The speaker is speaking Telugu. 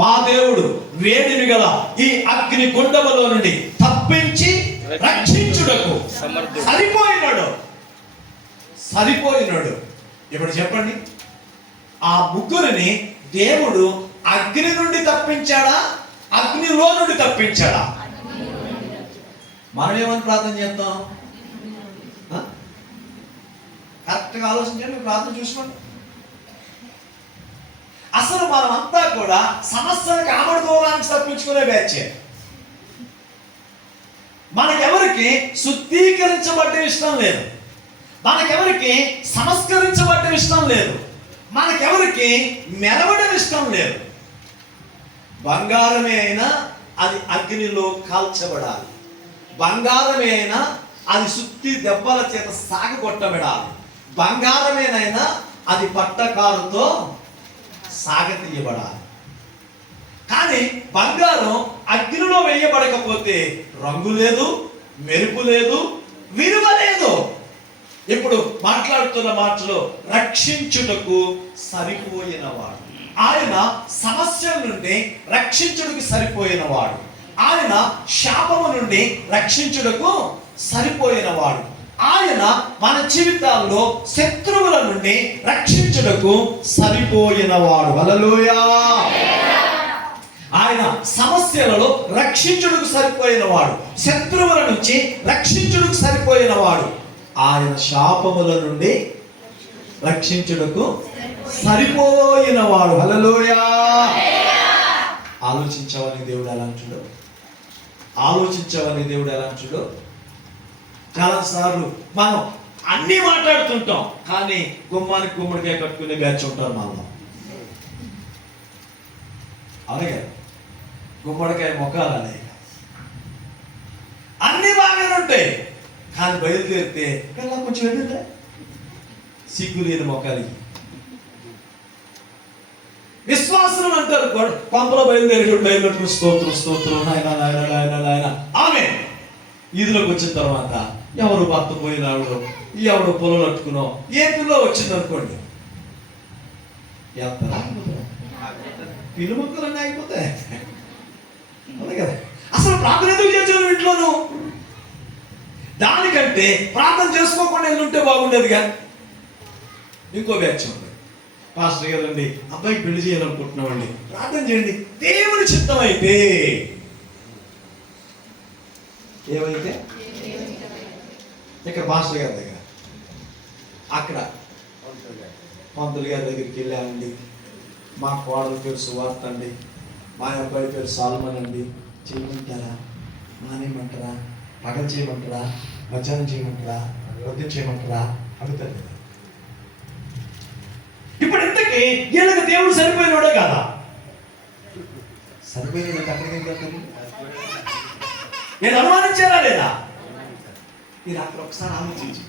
మా దేవుడు వేడిని గల ఈ అగ్ని గుండములో నుండి తప్పించి రక్షించుటకు సరిపోయినాడు. ఇప్పుడు చెప్పండి, ఆ ముగ్గురిని దేవుడు అగ్ని నుండి తప్పించాడా, అగ్నిలో నుండి తప్పించాడా? మనం ఏమని ప్రార్థన చేస్తాం? కరెక్ట్గా ఆలోచించండి, ప్రార్థన చూసుకోండి. అసలు మనమంతా కూడా సమస్యలకు ఆమడ దూరానికి తప్పించుకునే బ్యాచ్. మనకెవరికి శుద్ధీకరించబడ్డ ఇష్టం లేదు, మనకెవరికి సంస్కరించబడ్డ ఇష్టం లేదు, మనకెవరికి మెరవడం ఇష్టం లేదు. బంగారమే అయినా అది అగ్నిలో కాల్చబడాలి, బంగారమే అయినా అది సుత్తి దెబ్బల చేత సాగగొట్టబడాలి, బంగారమేనైనా అది పట్టకారుతో సాగతీయబడాలి. కానీ బంగారం అగ్నిలో వేయబడకపోతే రంగు లేదు, మెరుపు లేదు, విలువ లేదు. ఇప్పుడు మాట్లాడుతున్న మాటలో రక్షించుటకు సరిపోయినవాడు ఆయన, సమస్యల నుండి రక్షించుటకు సరిపోయినవాడు ఆయన, శాపము నుండి రక్షించుటకు సరిపోయినవాడు ఆయన, మన జీవితాల్లో శత్రువుల నుండి రక్షించుటకు సరిపోయినవాడు. హల్లెలూయా. ఆయన సమస్యలలో రక్షించుటకు సరిపోయినవాడు, శత్రువుల నుంచి రక్షించుటకు సరిపోయినవాడు ఆయన, శాపముల నుండి రక్షించుటకు సరిపోయినవాడు. హల్లెలూయా. ఆలోచించవని దేవుడు ఎలా అంటాడు? ఆలోచించవని దేవుడు ఎలా అంటాడు? చాలాసార్లు మనం అన్ని మాట్లాడుతుంటాం, కానీ గుమ్మానికి గుమ్మడికాయ కట్టుకునే బ్యాచ్ ఉంటారు మనలో. అలాగే గుమ్మడికాయ మొక్కలు అనే అన్ని బాగానే ఉంటాయి, కానీ బయలుదేరితే ఇలా కొంచెం ఏంటంటే సిగ్గు లేని మొక్కలకి విశ్వాసం అంటారు. పంపలో బయలుదేరి స్తోత్రం స్తోత్రం నాయన నాయన నాయన నాయన ఆమె. ఈదులోకి వచ్చిన తర్వాత ఎవరు భర్త పోయినాడు, ఎవడు పొలం అట్టుకునో ఏ పిల్లో వచ్చింది అనుకోండి, పిల్లి మొక్కలన్నీ అయిపోతాయి. అవును కదా. అసలు ప్రార్థన ఎందుకు చేసాను ఇంట్లోనూ? దానికంటే ప్రార్థన చేసుకోకుండా వెళ్ళుంటే బాగుండేదిగా. ఇంకో బ్యాచ్ ఉంది, పాస్టర్ గారండి అబ్బాయికి పెళ్లి చేయాలనుకుంటున్నామండి, ప్రార్థన చేయండి. దేవుని చిత్తం అయితే ఏమైతే ఇక్కడ పాస్టర్ గారి దగ్గర, అక్కడ పంతులు గారి దగ్గరికి వెళ్ళామండి, మా కోడల పేరు సువార్త అండి, మా అబ్బాయి పేరు సాల్మన్ అండి, చేయమంటారా, మానేయమంటారా, పగలు చేయమంటారా, మధ్యాహ్నం చేయమంటారా, వద్దు చేయమంటారా అడుగుతారు కదా. ఇప్పుడు ఇంతకీ వీళ్ళకి దేవుడు సరిపోయినోడే కదా? సరిపోయిన అక్కడికి నేను అనుమానించారా లేదా? ఈ రాత్రి ఒకసారి ఆలోచించి